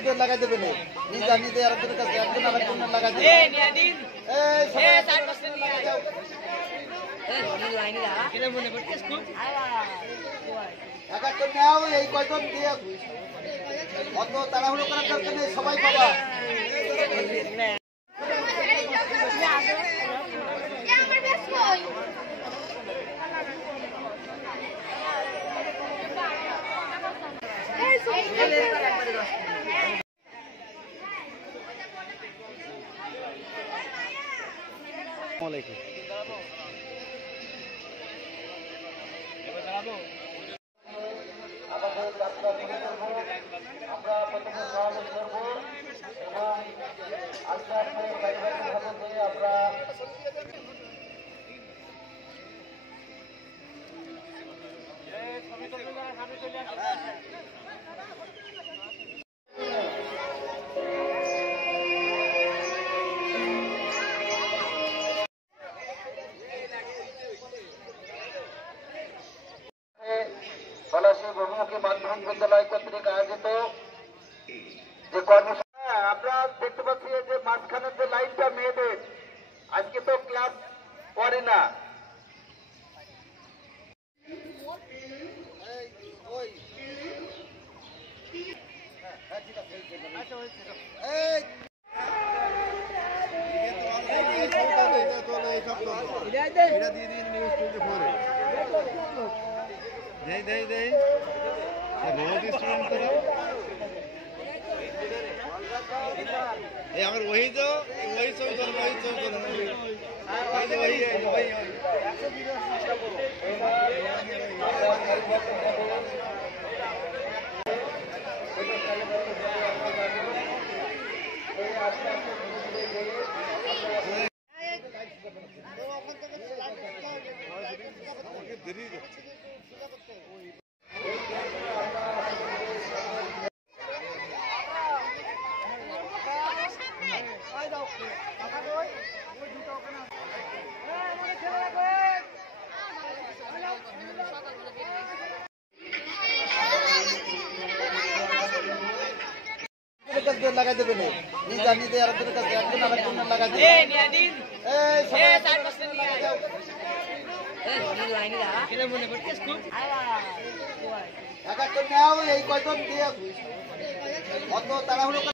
একজন লাগাই দেবে না নিজে নিজে আরেকজনের কাছে একজন আরেকজনের লাগাই দেবে এক একজন নাও এই কয়জন দিয়ে অত তাড়াহুড়ো করার দরকার নেই সবাই পাবা আমরা প্রথমে সমাবেশ করব এবং আস্তে আস্তে আমরা পলাশী বহুমুখী মাধ্যমিক বিদ্যালয় কর্তৃক আয়োজিত যে কর্মশালা আমরা দেখতে পাচ্ছি যে মাঝখানের যে লাইনটা মেয়েদের আজকে তো ক্লাস করে না আমার वही जो वही सब कर वही सब कर वही লাগাই দেবে না নিজে নিজে আরেকজনের কাছে একজন আরেকজনের লাগাই দেবে এক একজন নাও এই কয়জন দিয়ে অত তাড়াহুড়ো